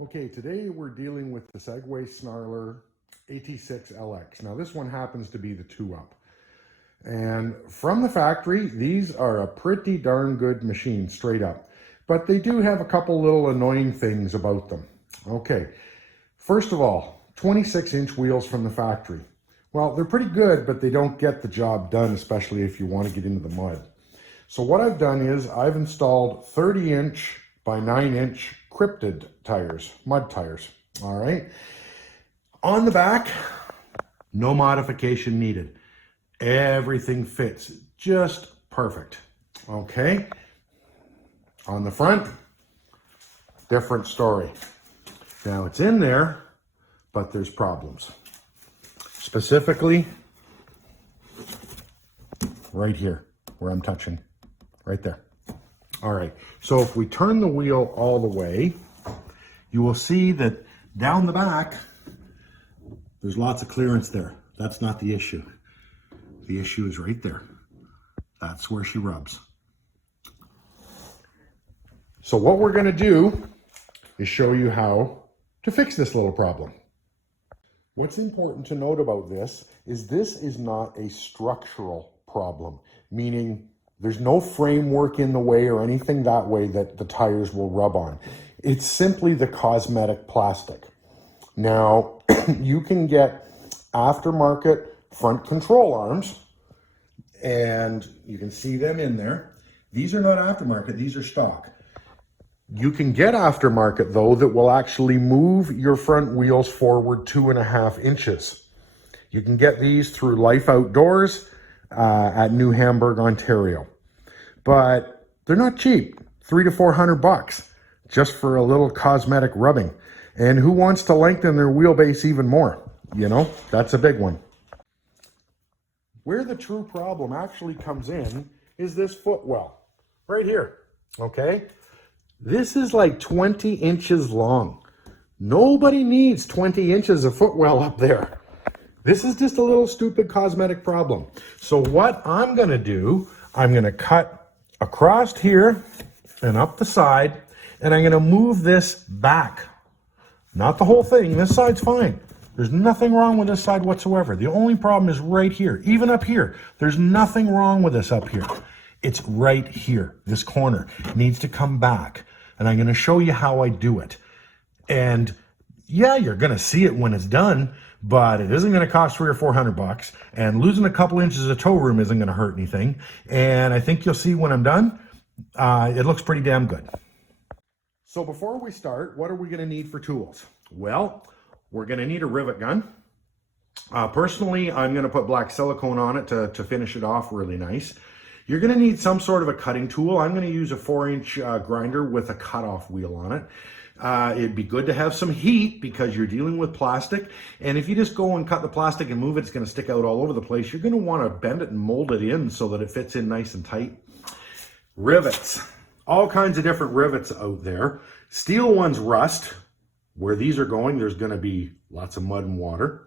Okay, today we're dealing with the Segway Snarler 86LX. Now this one happens to be the 2-up. And from the factory, these are a pretty darn good machine, straight up. But they do have a couple little annoying things about them. Okay, first of all, 26-inch wheels from the factory. Well, they're pretty good, but they don't get the job done, especially if you want to get into the mud. So what I've done is I've installed 30-inch by 9-inch cryptid tires, mud tires, all right? On the back, no modification needed. Everything fits just perfect, okay? On the front, different story. Now it's in there, but there's problems. Specifically, right here, where I'm touching, right there. All right, so if we turn the wheel all the way, you will see that down the back, there's lots of clearance there. That's not the issue. The issue is right there. That's where she rubs. So what we're gonna do is show you how to fix this little problem. What's important to note about this is not a structural problem, meaning there's no framework in the way or anything that way that the tires will rub on. It's simply the cosmetic plastic. Now, you can get aftermarket front control arms, and you can see them in there. These are not aftermarket, these are stock. You can get aftermarket though that will actually move your front wheels forward 2.5 inches. You can get these through Life Outdoors at New Hamburg, Ontario. But they're not cheap, $300 to $400 just for a little cosmetic rubbing. And who wants to lengthen their wheelbase even more? You know, that's a big one. Where the true problem actually comes in is this footwell right here, okay? This is like 20 inches long. Nobody needs 20 inches of footwell up there. This is just a little stupid cosmetic problem. So what I'm gonna do, I'm gonna cut across here and up the side, and I'm gonna move this back. Not the whole thing, this side's fine. There's nothing wrong with this side whatsoever. The only problem is right here, even up here. There's nothing wrong with this up here. It's right here, this corner. It needs to come back. And I'm gonna show you how I do it. And yeah, you're gonna see it when it's done, but it isn't gonna cost $300 or $400, and losing a couple inches of toe room isn't gonna hurt anything. And I think you'll see when I'm done, it looks pretty damn good. So before we start, what are we gonna need for tools? Well, we're gonna need a rivet gun. Personally, I'm gonna put black silicone on it to finish it off really nice. You're gonna need some sort of a cutting tool. I'm gonna use a 4-inch grinder with a cutoff wheel on it. It'd be good to have some heat because you're dealing with plastic. And if you just go and cut the plastic and move it, it's gonna stick out all over the place. You're gonna wanna bend it and mold it in so that it fits in nice and tight. Rivets, all kinds of different rivets out there. Steel ones rust. Where these are going, there's gonna be lots of mud and water.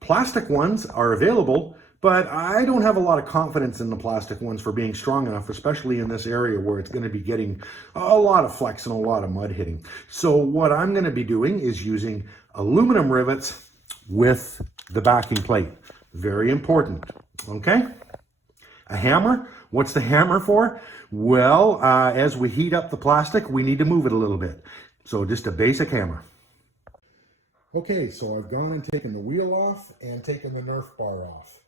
Plastic ones are available, but I don't have a lot of confidence in the plastic ones for being strong enough, especially in this area where it's gonna be getting a lot of flex and a lot of mud hitting. So what I'm gonna be doing is using aluminum rivets with the backing plate. Very important, okay? A hammer, what's the hammer for? Well, as we heat up the plastic, we need to move it a little bit. So just a basic hammer. Okay, so I've gone and taken the wheel off and taken the Nerf bar off.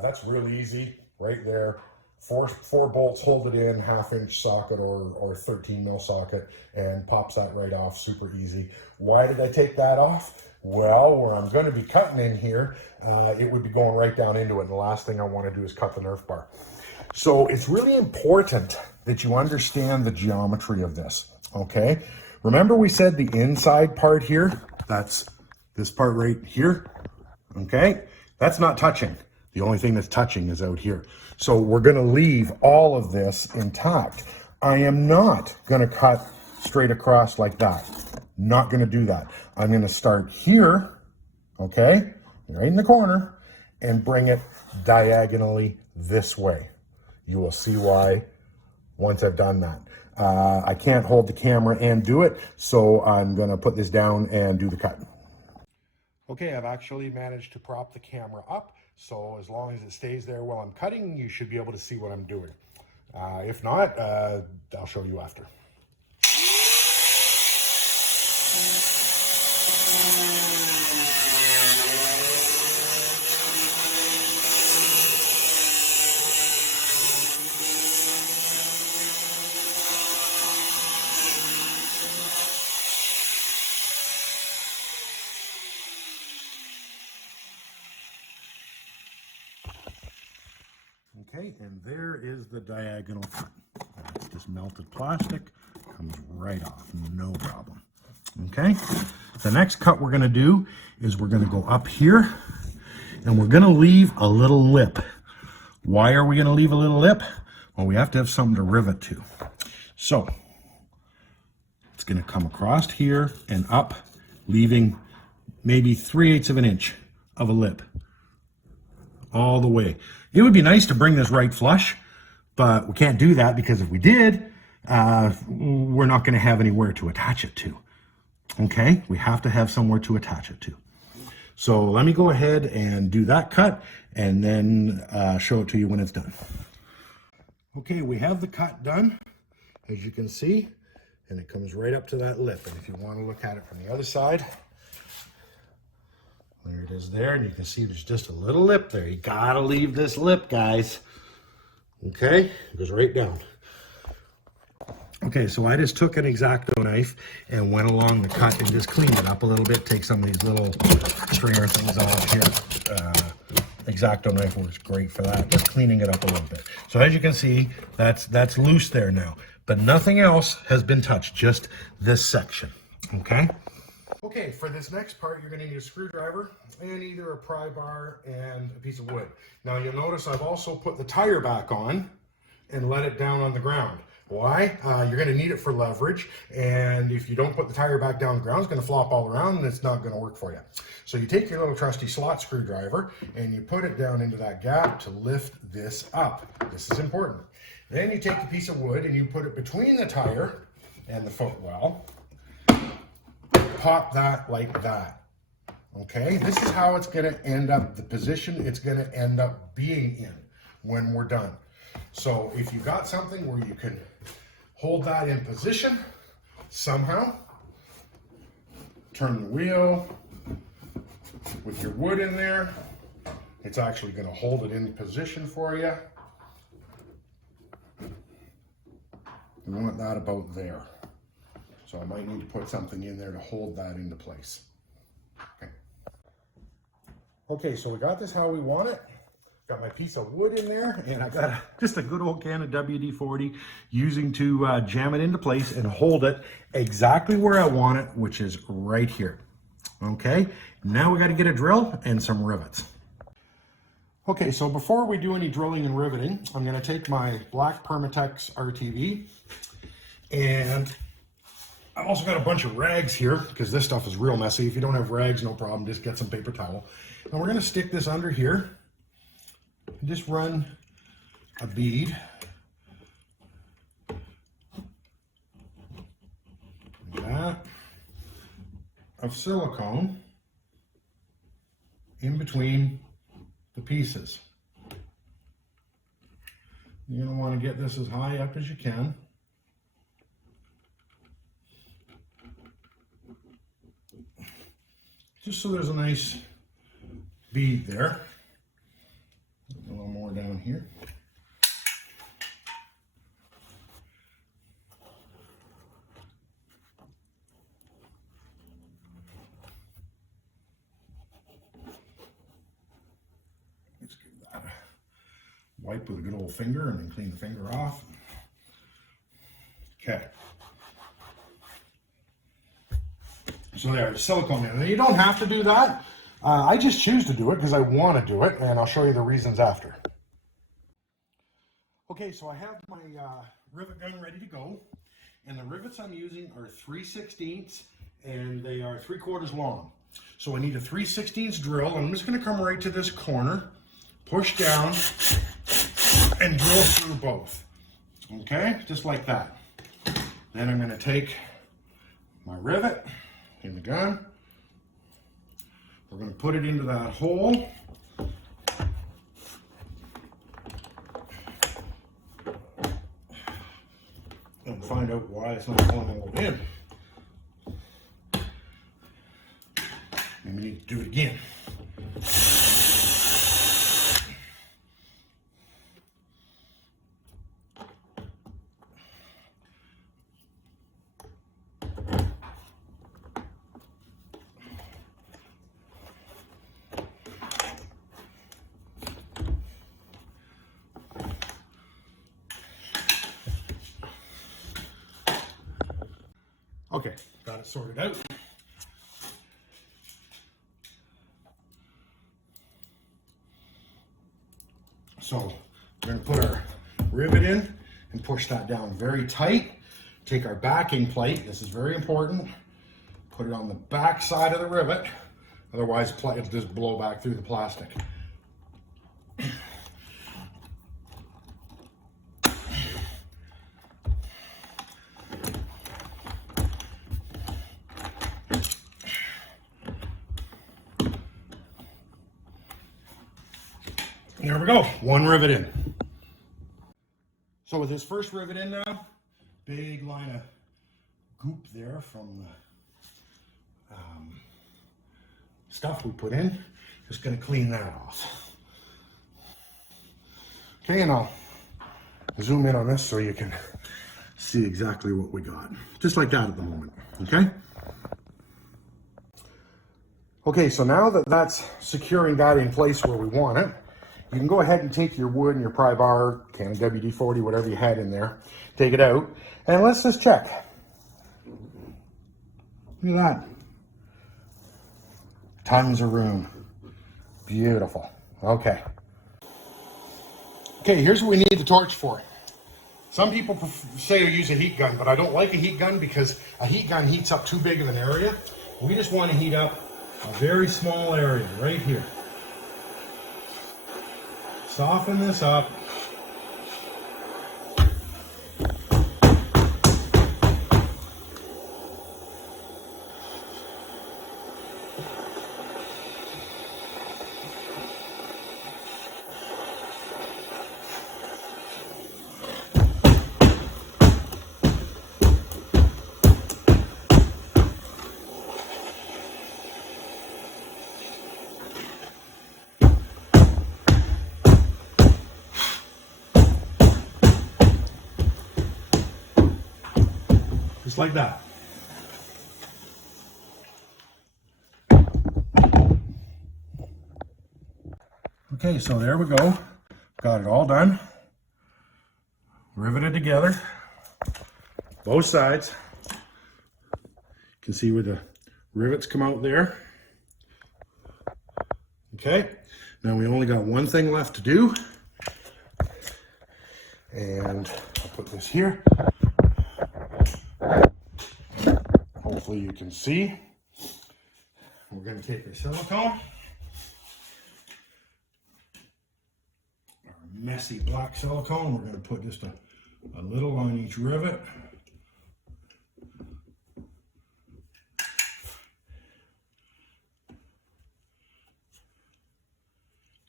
That's really easy, right there. Four bolts hold it in, 1/2-inch socket or 13 mil socket, and pops that right off, super easy. Why did I take that off? Well, where I'm gonna be cutting in here, it would be going right down into it, and the last thing I wanna do is cut the Nerf bar. So it's really important that you understand the geometry of this, okay? Remember we said the inside part here, that's this part right here, okay? That's not touching. The only thing that's touching is out here. So we're gonna leave all of this intact. I am not gonna cut straight across like that. Not gonna do that. I'm gonna start here, okay? Right in the corner, and bring it diagonally this way. You will see why once I've done that. I can't hold the camera and do it, so I'm gonna put this down and do the cut. Okay, I've actually managed to prop the camera up, so as long as it stays there while I'm cutting, you should be able to see what I'm doing. If not, I'll show you after. Okay, and there is the diagonal cut. That's just melted plastic, comes right off, no problem. Okay, the next cut we're gonna do is we're gonna go up here and we're gonna leave a little lip. Why are we gonna leave a little lip? Well, we have to have something to rivet to. So, it's gonna come across here and up, leaving maybe 3/8 of an inch of a lip all the way. It would be nice to bring this right flush, but we can't do that because if we did, we're not going to have anywhere to attach it to. Okay, we have to have somewhere to attach it to. So let me go ahead and do that cut and then show it to you when it's done. Okay, we have the cut done, as you can see, and it comes right up to that lip. And if you want to look at it from the other side, there it is there, and you can see there's just a little lip there. You gotta leave this lip, guys. Okay, it goes right down. Okay, so I just took an X-Acto knife and went along the cut and just cleaned it up a little bit. Take some of these little stringer things off here. X-Acto knife works great for that, just cleaning it up a little bit. So as you can see, that's loose there now, but nothing else has been touched, just this section, okay? Okay, for this next part, you're going to need a screwdriver and either a pry bar and a piece of wood. Now you'll notice I've also put the tire back on and let it down on the ground. Why? You're going to need it for leverage, and if you don't put the tire back down on the ground, it's going to flop all around and it's not going to work for you. So you take your little trusty slot screwdriver and you put it down into that gap to lift this up. This is important. Then you take a piece of wood and you put it between the tire and the footwell. Pop that like that. Okay, this is how it's going to end up, the position it's going to end up being in when we're done. So if you got something where you can hold that in position somehow, turn the wheel with your wood in there, it's actually going to hold it in position for you. You want that about there. So I might need to put something in there to hold that into place. Okay, so we got this how we want it. Got my piece of wood in there, and I got just a good old can of WD-40 using to jam it into place and hold it exactly where I want it, which is right here. Okay, now we got to get a drill and some rivets. Okay, so before we do any drilling and riveting, I'm going to take my black Permatex RTV, and I've also got a bunch of rags here because this stuff is real messy. If you don't have rags, no problem, just get some paper towel. And we're going to stick this under here and just run a bead like that of silicone in between the pieces. You're going to want to get this as high up as you can. Just so there's a nice bead there. A little more down here. Let's give that a wipe with a good old finger and then clean the finger off. Okay. So there's silicone in it. You don't have to do that. I just choose to do it because I want to do it, and I'll show you the reasons after. Okay, so I have my rivet gun ready to go, and the rivets I'm using are 3/16, and they are 3/4 long. So I need a 3/16 drill, and I'm just going to come right to this corner, push down, and drill through both. Okay, just like that. Then I'm going to take my rivet in the gun. We're going to put it into that hole. And find out why it's not going all the way in. And we need to do it again. Okay, got it sorted out. So we're going to put our rivet in and push that down very tight. Take our backing plate, this is very important, put it on the back side of the rivet, otherwise it'll just blow back through the plastic. There we go, one rivet in. So with this first rivet in now, big line of goop there from the stuff we put in. Just gonna clean that off. Okay, and I'll zoom in on this so you can see exactly what we got. Just like that at the moment, okay? Okay, so now that that's securing that in place where we want it, you can go ahead and take your wood and your pry bar, can of WD-40, whatever you had in there, take it out, and let's just check. Look at that. Tons of room. Beautiful. Okay. Okay, here's what we need the torch for. Some people say to use a heat gun, but I don't like a heat gun because a heat gun heats up too big of an area. We just want to heat up a very small area right here. Soften this up. Just like that. Okay, so there we go. Got it all done. Riveted together. Both sides. You can see where the rivets come out there. Okay, now we only got one thing left to do. And I'll put this here. Hopefully you can see. We're going to take our silicone, our messy black silicone. We're going to put just a little on each rivet.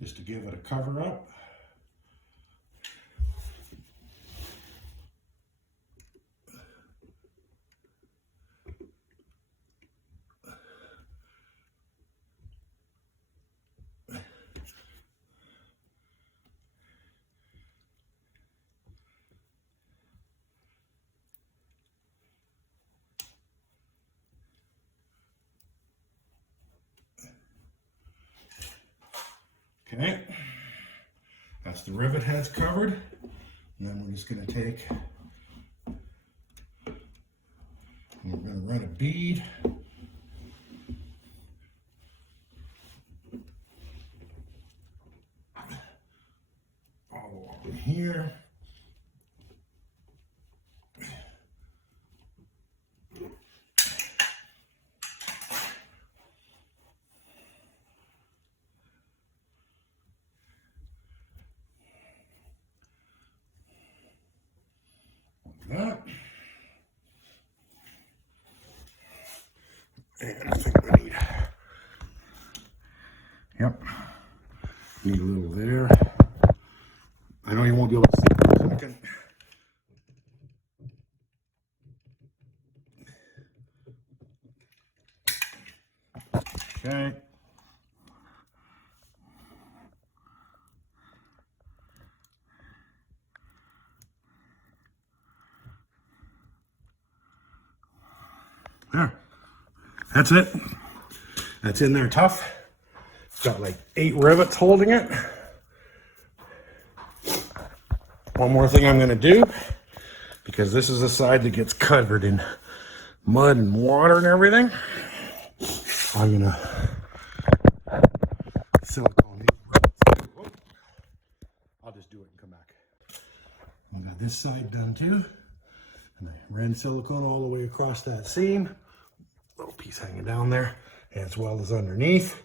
Just to give it a cover up. Okay, that's the rivet heads covered. And then we're just going to take, and we're going to run a bead all over here. That. And I think we need, yep, need a little there. I know you won't be able to see it for a second. Okay. There. That's it. That's in there tough. It's got like 8 rivets holding it. One more thing I'm going to do, because this is the side that gets covered in mud and water and everything. I'm going to silicone these rivets. I'll just do it and come back. I got this side done too. And I ran silicone all the way across that seam. Little piece hanging down there, as well as underneath.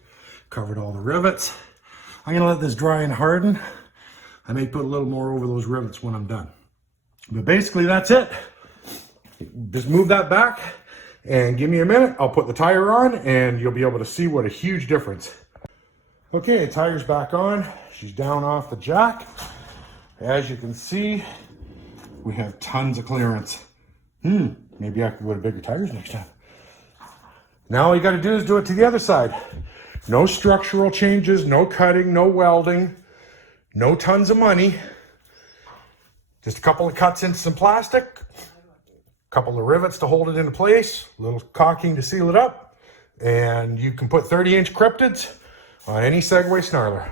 Covered all the rivets. I'm gonna let this dry and harden. I may put a little more over those rivets when I'm done. But basically that's it. Just move that back and give me a minute. I'll put the tire on and you'll be able to see what a huge difference. Okay, the tire's back on. She's down off the jack. As you can see, we have tons of clearance. Maybe I could go to bigger tires next time. Now all you gotta do is do it to the other side. No structural changes, no cutting, no welding, no tons of money. Just a couple of cuts into some plastic, a couple of rivets to hold it into place, a little caulking to seal it up, and you can put 30-inch cryptids on any Segway Snarler.